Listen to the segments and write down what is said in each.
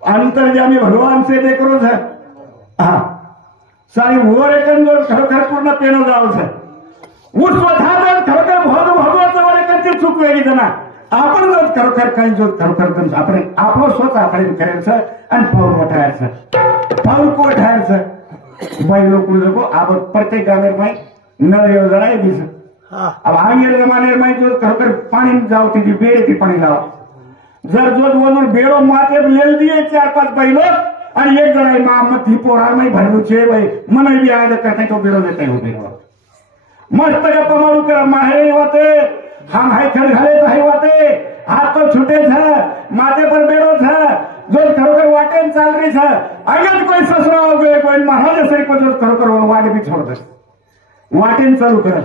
अंतर्जामी भगवान से देखो है सारी ओर एकंदर खरोखर पूर्ण पेनो जाव છે હું स्वतः खरोखर भगवत एकांची चूक वेगळी जण आपण जर खरोखर काही जो खरोखर आपण आपलं स्वतः आपण करायचं आणि पाऊल उठायचं पाऊल को उठायचं भाई लोग को आप प्रत्येक गावे में नळ योजना आहे दिस अब आंगेर जमाने में जो खरोखर पाणी जाव ती बेड ती पाणी लावा जर जो वरून बेडो माथे लेल दिए 4-5 बैलो आणि एक जण मत ही पोरार में भरलू छे भाई मन भी आया करते तो बेडो देते हो बेडो मस्त गप्पा मारू कर माहे होते हम हाय खर घाले तो हाय होते हाथ तो छूटे छ माथे पर बेडो छ जो खरोखर वाटेन चाल रही छ अगर कोई ससुरा हो गए कोई महाराज सरी को जो खरोखर वाट भी छोड़ दे वाटेन चालू कर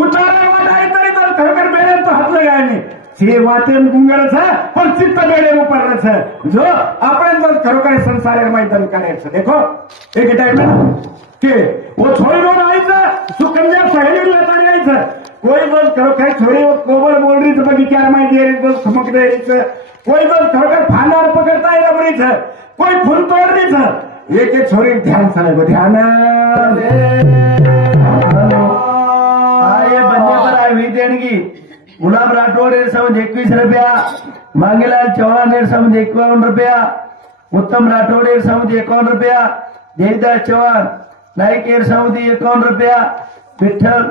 उठारे वाटाय तरी तर खरोखर बेडे तो हात लगाय नहीं જે વાતે ગુંગળ છે પણ ચિત્ત બેડે ઉપર છે જો આપણે તો ખરોખર સંસારમાં દલ કરે છે देखो एक टाइम के वो छोरी नो आई છે સુકન્યા સહેલી લેતા આવી છે કોઈ તો ખરોખર છોરી કોબર બોલ રહી છે બગીચામાં દે રહી છે સમક દે રહી છે કોઈ તો ખરોખર ફાંદાર પકડતા એ રબડી છે કોઈ ફૂલ તોડ રહી છે એક એક છોરી ધ્યાન સાલે ધ્યાन ये बंदे पर आई देणगी गुलाब राठोड 21 रुपया मांगेलाल चौहान 51 रुपया उत्तम राठोड 51 रुपया जयदास चौहान नाईक 51 रुपया विठ्ठल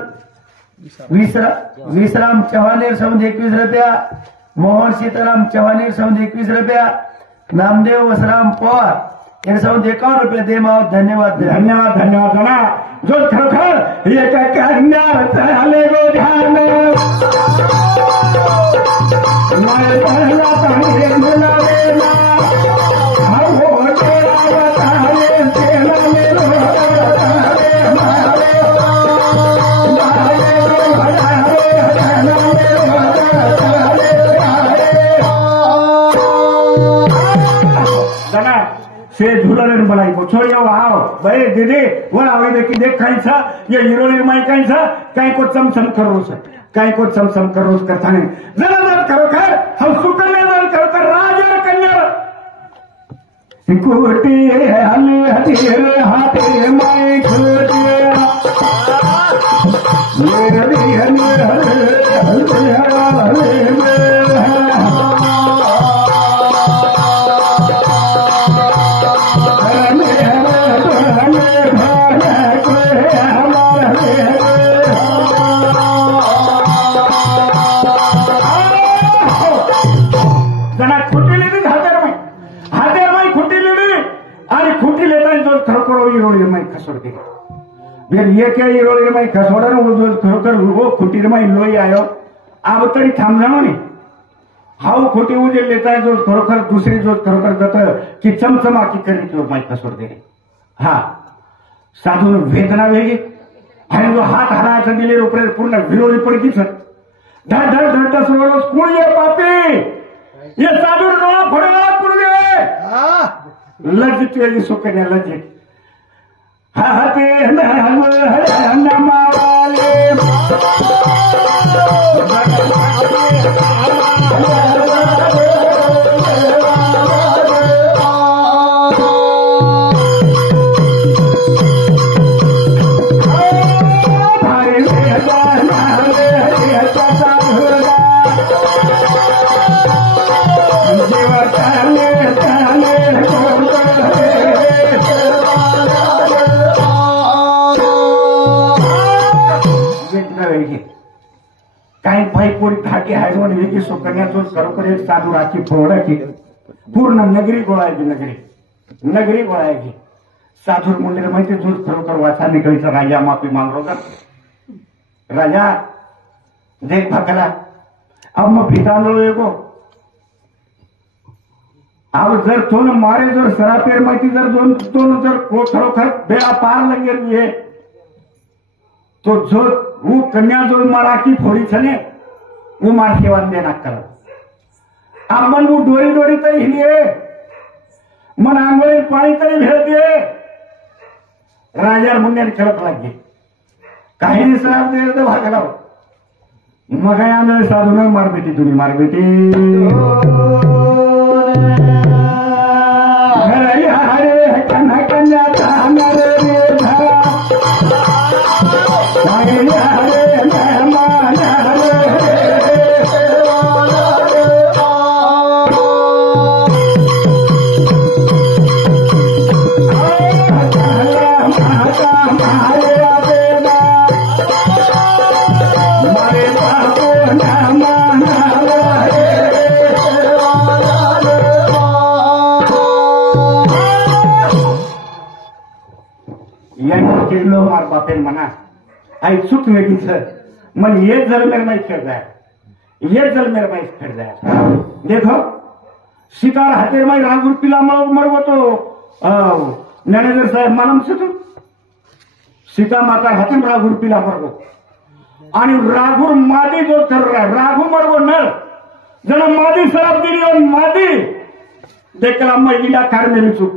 विश्राम चौहान 21 रुपया मोहन सीताराम चौहान 21 रुपया नामदेव वसराम पवार 51 रुपये दे माव धन्यवाद धन्यवाद धन्यवाद ना जो खरोखर एक कन्या झाले गो ध्यान माय पहिला पाणी मुलावे ना हो तेरा ताले तेला मेलो ताले मारे जना से झूलर बनाई को छोड़ी आओ भाई दीदी वो आवे देखी देख खाई छा ये हीरो निर्माई खाई छा कहीं को चमचम करो से कहीं को चमचम करो करता नहीं जरा जरा खरोखर हम सुकन्या जरा खरोखर राजा कन्या कोटी हले हथेरे हाथे माई खोटे मेरे भी हले हले हले ये क्या इरोळी माई खसोडा खरोखर वो खुटी माई लोई आयो आब तरी थांबजाणो नी हाऊ खोटी उजे लेता जो खरोखर दुसरी जो खरोखर जात की चमचमा की करी तो माई खसोड दे हा साधू वेदना वेगी आणि जो हात हाराचा दिले उपरे पूर्ण विरोधी पडकी सर धड धड धड रोज कोण ये पापी ये साधू डोळा फडवा पुरगे लज्जित वेगी सुकन्या लज्जित हाते नमाले काही भाई पोरी ठाके हायवन वेगी सुकन्याचो खरोखर एक साधू राखी फोडाची पूर्ण नगरी गोळायची नगरी गोळायची साधू मंदिर माहिती जो खरोखर वाचा निकळीचा राजा माफी मागलो का राजा देख भाकला अब मग फितांदो येगो अब जर तो मारे जर सरापेर माहिती जर दोन जर खरोखर बेड़ा पार लगे ये तो जो वो कन्या जो मराठी फोड़ी छने वो मार सेवा देना कर अब मन वो डोरी डोरी तरी हिलिए मन आंगोळी पाणी तरी भेटते राजा मुंड्याने खेळत लागले काही दिवसात दे तो भागला मग काय आंधळे साधू न मार बेटी तुम्ही मार बेटी बापेन म्हणा आई चुक वेगळीच मन ये जल मेरे में खेल जाए ये जल मेरे में खेल जाए देखो सितार हाथे में रागुर पिला मरवो तो ज्ञानेश्वर साहेब मालूम से तू सीता माता हाथे में रागुर पिला मरवो आणि राघुर मादी जो कर रहा है राघु मरवो नर जरा मादी शराब दिली और मादी देखला महिला कार मेरी चूक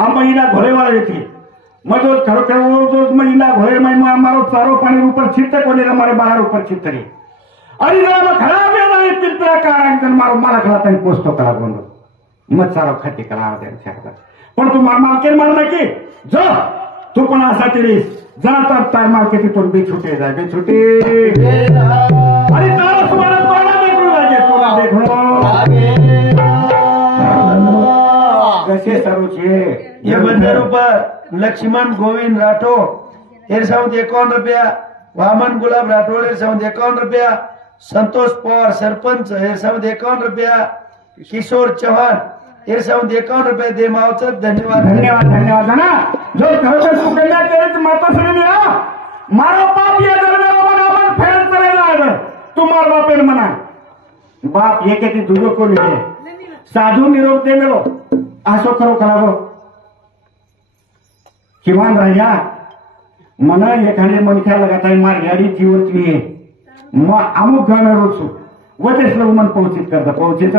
महिला घोड़े वाले थी मजो खरोखर जो महिला घोड़े में मारो चारों पानी ऊपर छिटते को लेकर हमारे बाहर ऊपर छिटते अरे जरा खराब है पितरा कारण मारो मारा खला तरी पोचतो कला गोंधळ मग चारो खाती कला पण तू मालकेन मार नक्की जो तू पण असा तिरीस जाता तार मालके तिथून बेछुटे जाय बेछुटे अरे तारा तुम्हाला कोणा देखू लागे तुला देखो कैसे सरोचे ये बंदर ऊपर लक्ष्मण गोविंद राठौर 51 रुपया, वामन गुलाब राठौर 51 रुपया, संतोष पवार सरपंच 51 रुपया, किशोर चव्हाण 51 रुपये दे मावचं धन्यवाद धन्यवाद धन्यवाद ना जो खरोखर सुकन्या केले माता सगळी मारो बाप ये दरम्यान फेर करेला तू मार बापेन म्हणा बाप ये के तुझो कोणी साधू निरोप दे मेलो असो खरो करावं किमान राजा मना एखाद्या मनख्याला लगाताय मार गाडी जीवतली मग अमुक गाणं रोजू व तेच लोक मन पोहोचित करता पोहोचित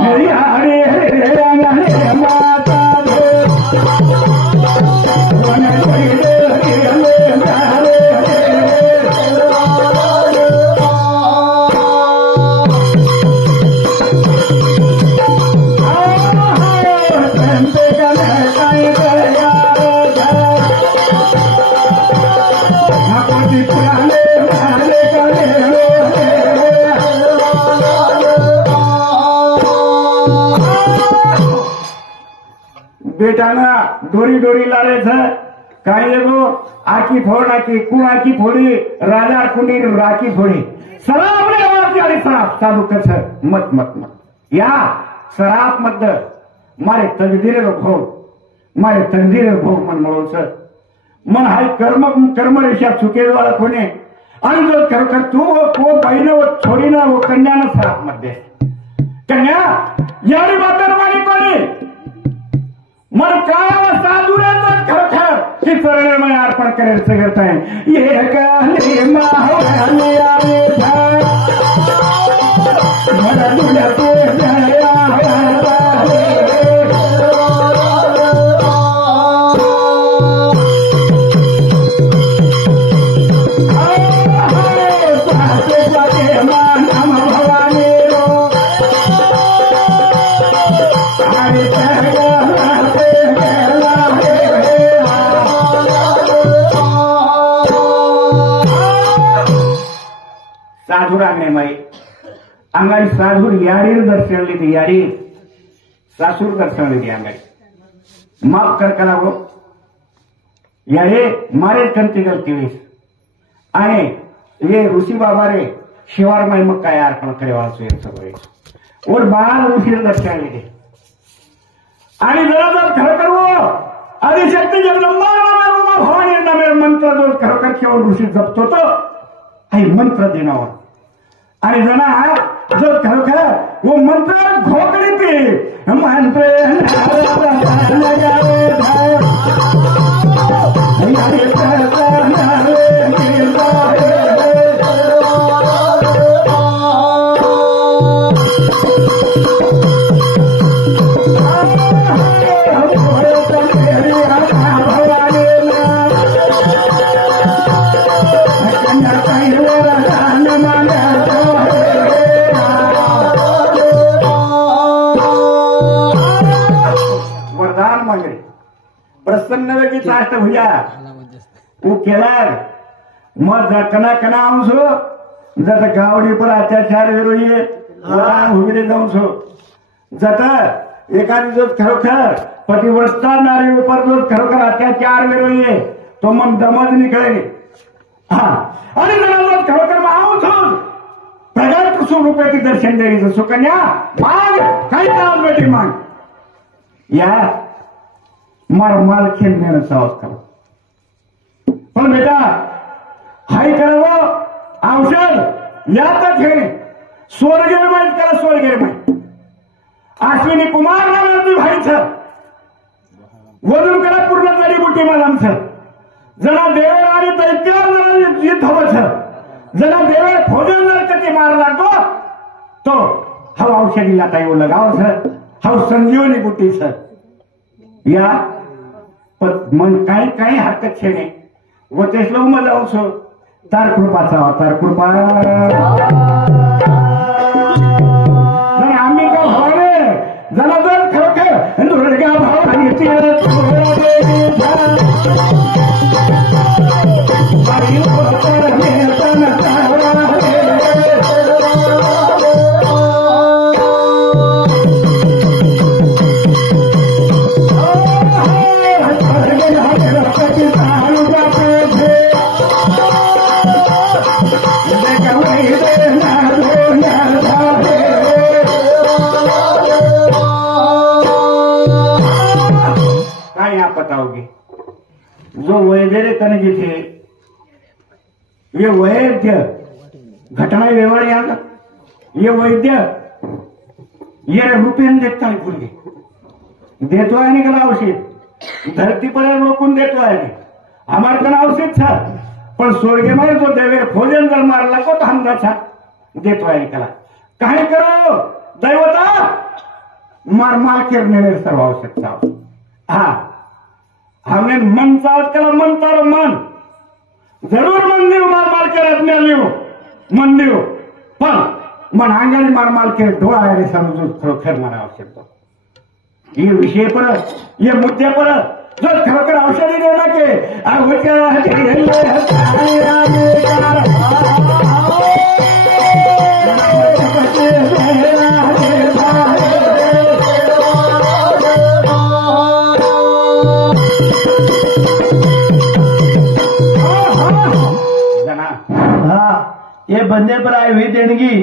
हरे हरे हरे माता बेटाना डोरी डोरी लारे काही एगो आखी फोड आखी कुण आखी फोडी राजा कुणी राखी फोडी सराप रे आवाज आणि सराप साधू कस मत मत मत या सराप मत मारे तकदीर भोग मारे तकदीर भोग मन म्हणून मन हाय कर्म रेषा चुकेल वाला कोणी आणि जो खरोखर तू वो बहिण वो छोडी ना वो कन्या सराप मध्ये कन्या यारी बातर मानी कोणी मन काय साधू रहता खरोखर कि चरणमय अर्पण करायचं करताय ये काले माहौले आले मला दुलते जया साधुरांगणे माई अंगाई साधुर यारीर दर्शन लीधी यारी सासूर दर्शन लीधी अंगाई माफ कर कलागो यारे मारे कंती गलती वीस आणि ये ऋषी बाबा रे शिवार माई मग काय अर्पण करे वाचू येत सगळे और बाल ऋषीर दर्शन लीधी आणि जरा जर खरं करवो आदिशक्ती जगदंबा नमे भवानी नमे मंत्र जो खरोखर केवळ ऋषी जपतो तो आई मंत्र देणार आणि जना जो खरोखर वो मंत्र घोकडी ती मंत्र प्रसन्न वेगळी चाष्ट भुया वो केला मग कना कना आऊसो जत गावडी पर अत्याचार विरोये हुगिरे जाऊसो जत एखादी जो खरोखर पतिव्रता नारी ऊपर जो खरोखर अत्याचार विरोये तो मन दमज निकळे हा आणि जरा खरोखर आऊसो प्रगट स्वरूपाची दर्शन द्यायचं सुकन्या माग काही काम बेटी माग या मार माल खेळण्यानं सावस करा. पण बेटा हाय करावं औषध यातच घेणे स्वर्गेर माहीत करा स्वर्गेर माहीत. अश्विनी कुमार नावाचं भाईचं वरून करा पूर्ण जडीबुटी मलामचं जना देवे आणि दैत्यावर जरा युद्ध होत जना देवे भोजन जर कधी मार लागतो तो हा औषधीला काही लगाव सर हा संजीवनी बुटी सर या पण मन काही काही हरकत छेने व तेच लोक मला औषध तार कृपाचा तार कृपा आम्ही का भावने जरा जर खरोखर दुर्गा भाव बताओगे जो वैद्य तने थे ये वैद्य घटना व्यवहार याद ये वैद्य ये रुपये देखता है फुल देतो आहे नहीं कला औषध धरती पर लोकून देतो आहे नहीं हमारे कला औषध था पण स्वर्गे में जो देवे भोजन जर मारला को तो हम था देतो आहे कला काही करो दैवता मार मार के निर्णय सर्व आवश्यकता हाँ हमने मन चालत कला मन तारो मन जरूर मन देव मार मार के रत्न लियो मन देव पण मन अंगाने मार मार के डोळा आहे समजू खरोखर मला आवश्यकता ये विषय पर ये मुद्दे पर जो खरोखर औषधी देना के ये बंदे पर आई हुई देणगी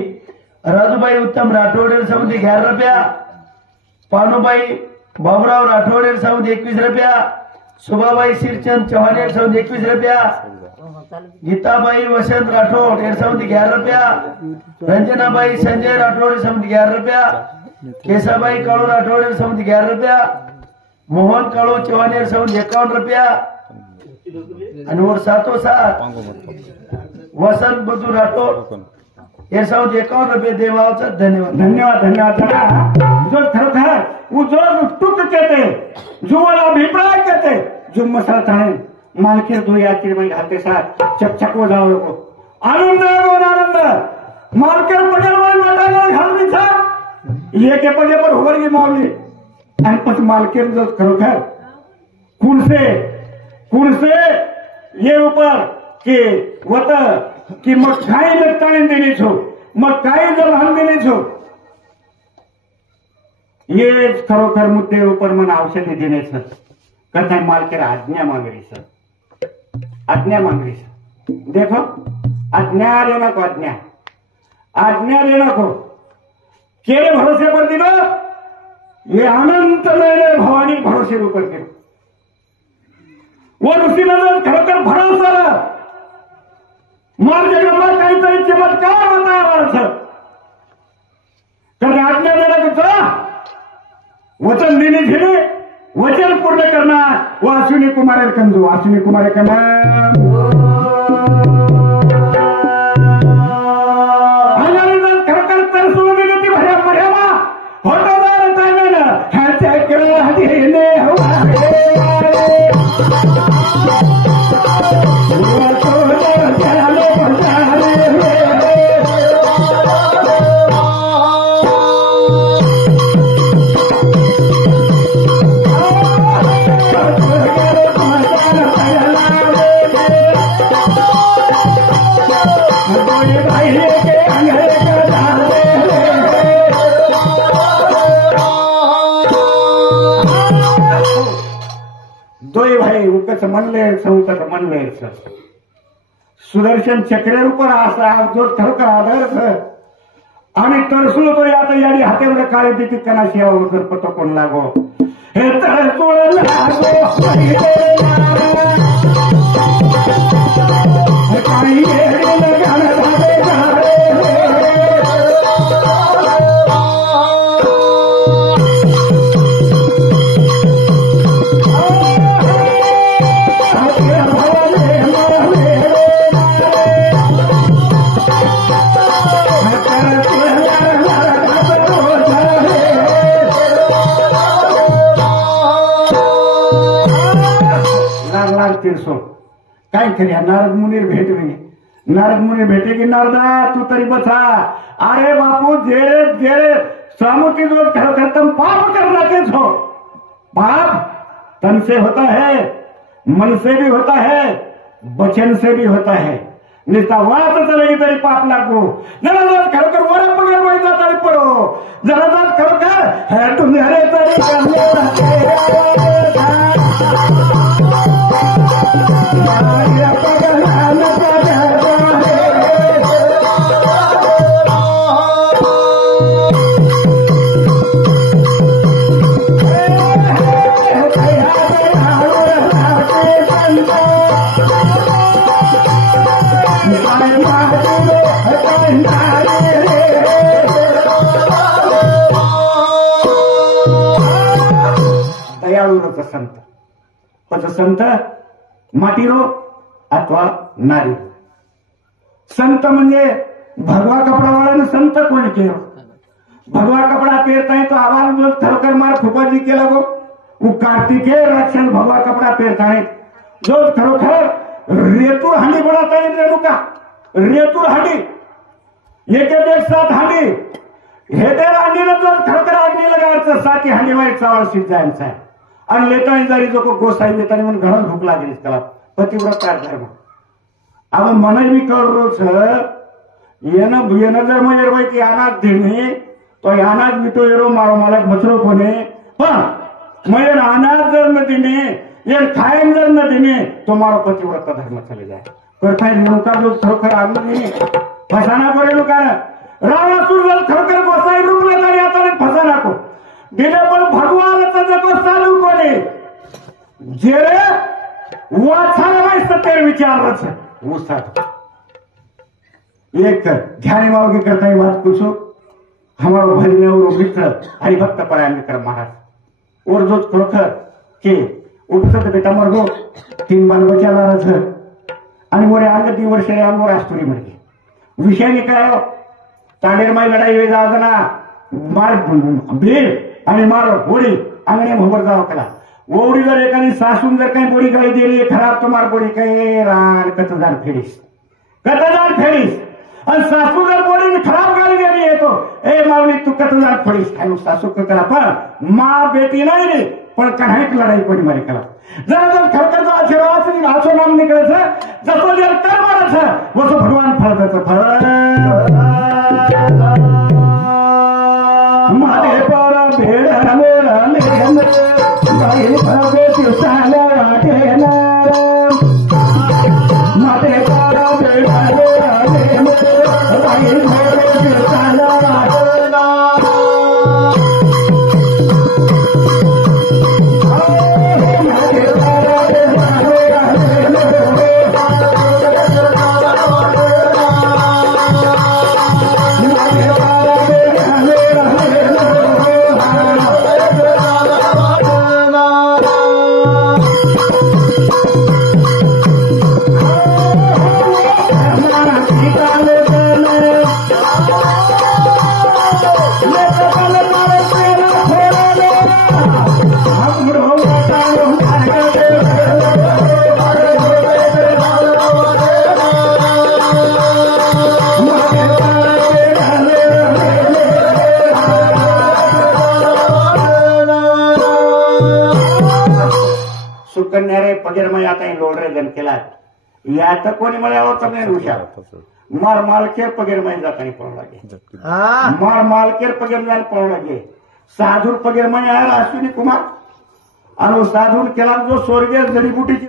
राजूभाई उत्तम राठोड समिती 11 रुपया पानुबाई बाबुराव राठोड समिती 21 रुपया सुभाबाई शिरचंद चव्हाण समिती 21 रुपया गीताबाई वसंत राठोड समिती 11 रुपया रंजनाबाई संजय राठोड समिती 11 रुपया केसाबाई काळू राठोड समिती 11 रुपया मोहन काळू चव्हाण समिती 51 रुपया आणि वर सातो सात वसंत बधू राठोड ये सब 51 रुपये देवाचा धन्यवाद धन्यवाद धन्यवाद जो खरोखर वो जो टुक कहते जो वाला अभिप्राय कहते जो मसाला थाने मालके दो या कि मैं घाते साथ चकचक हो जाओ को आनंद मालके पडल वाली माता घालनी था ये के पजे पर होवर की मौली आणि पस मालके जो खरोखर कौन से ये ऊपर कि वत कि मग काही लगताने देणे छो मग काही जर हम देणे छो ये खरोखर मुद्दे ऊपर मन औषधी देणे सर कथा मालकेर आज्ञा मांग रही सर आज्ञा मांग रही सर देखो आज्ञा लेना को आज्ञा लेना को केरे भरोसे पर दिलो ये अनंत मेरे भवानी भरोसे ऊपर के वो उसी नजर खरोखर भरोसा मार जगह काहीतरी चमत्कार होता तर आज्ञा देना कुठं वचन देणे घेणे वचन पूर्ण करणार व अश्विनी कुमार कंजू अश्विनी कुमार खरोखर तर सोडून दिली ती भऱ्या मर्यादा होटोदार टायमेनं ह्याच्या केळने दोय भाई उकच म्हणले सौकच म्हणले सुदर्शन चक्रेर ऊपर असा जो खरोखर आधार आम्ही तरसलो तो आता याडी हातेवर काळे तिथे कणाशी यावं जर पतो कोण लागो हे तरसुळ लागो काही काय करूया नारद मुनीर भेटवे नारद मुनीर भेटे की नारदा तू तरी बसा अरे बापू जेरे जेरे सामुती जो तुम पाप करना के हो पाप तन से होता है मन से भी होता है वचन से भी होता है निस्ता वाद चलेगी तरी पाप लागू जरा जात खरोखर वरा पगार व्हायचा तरी पडो जरा जात खरोखर तुम्ही हरे तरी दयाळू संत पच संत माटीरो अथवा नारी संत म्हणजे भगवा कपडावाळानं संत कोणी केलं भगवा कपडा पेरताय तो आवाज जो खरोखर मार फुपाजी केला गो वो कार्तिकेय रक्षण भगवा कपडा पेरताय जो खरोखर रेतूर हांडी बनवता येईल रेणुका रेतूर हांडी एक सात हांडी हे ते हांडीनं जर खरोखर अग्नी लगायचं साठी हांडी वाईट चावळ शिजायचा आहे आणि लेतानी जरी जो गोसाई लेतानी म्हणून घरात भूक लागली त्याला पतिव्रत काय धर्म अब मन भी कळलो येणं जर म्हणजे बाई अनाज देणे तो अनाज मी तो येरो मारो मला बचरो कोणे पण म्हणजे अनाज जर न देणे ये खायन जर न देणे तो मारो पतिव्रत धर्म चले जाए प्रथा रेणुका जो खरोखर आगली फसाना को रेणुका रावणासूर जर खरोखर गोसाई रूप लेता आता फसाना को दिले पण भगवानचं जगो चालू कोणी जे वाचायला नाही सत्य विचारच ऊसात एक ध्यान मावगी करता बात पूछो हमारो भजने और मित्र हरिभक्त परायण विक्रम महाराज और जो खरोखर के उपसत बेटा मरगो 3 बाल बचाला आणि मोरे अंग 3 वर्ष अंगोर आस्तुरी मरगे विषय काय तांडेरमाई लढाई वे जातना मार बीर आणि मार होडी अंगणे भोवर जाव केला ओवडी जर एखादी सासून जर काही बोडी गाडी दिली खराब तुम्हार बोडी काही रान कतदार फेडीस आणि सासू जर बोडी खराब गाडी दिली येतो ए मावली तू कतदार फेडीस आणि सासू करा पण मा बेटी नाही रे पण कहाणी लढाई कोणी मारी केला जरा जर खरखरचा आशीर्वाद आसो नाम निघायचं जसं जर कर मारायचं वसं भगवान फळाचं फळ मारे पारा भेड मोरा लेन बाई भवे तिसाला वाटेन मारे पारा भेड मोरा लेन बाई भवे तिसाला वाटेन सुकन्यारे पगेरमय आता लोडरे जन केला या तर कोणी मला आवडतं नाही हुशार मार मालकेर पगेरमय जाताना पळू लागे मार मालकेर पगेरमय पळू लागे साधूर पगेरमय आहे अश्विनी कुमार आणि साधूर केला जो स्वर्गीय जडीबुटीची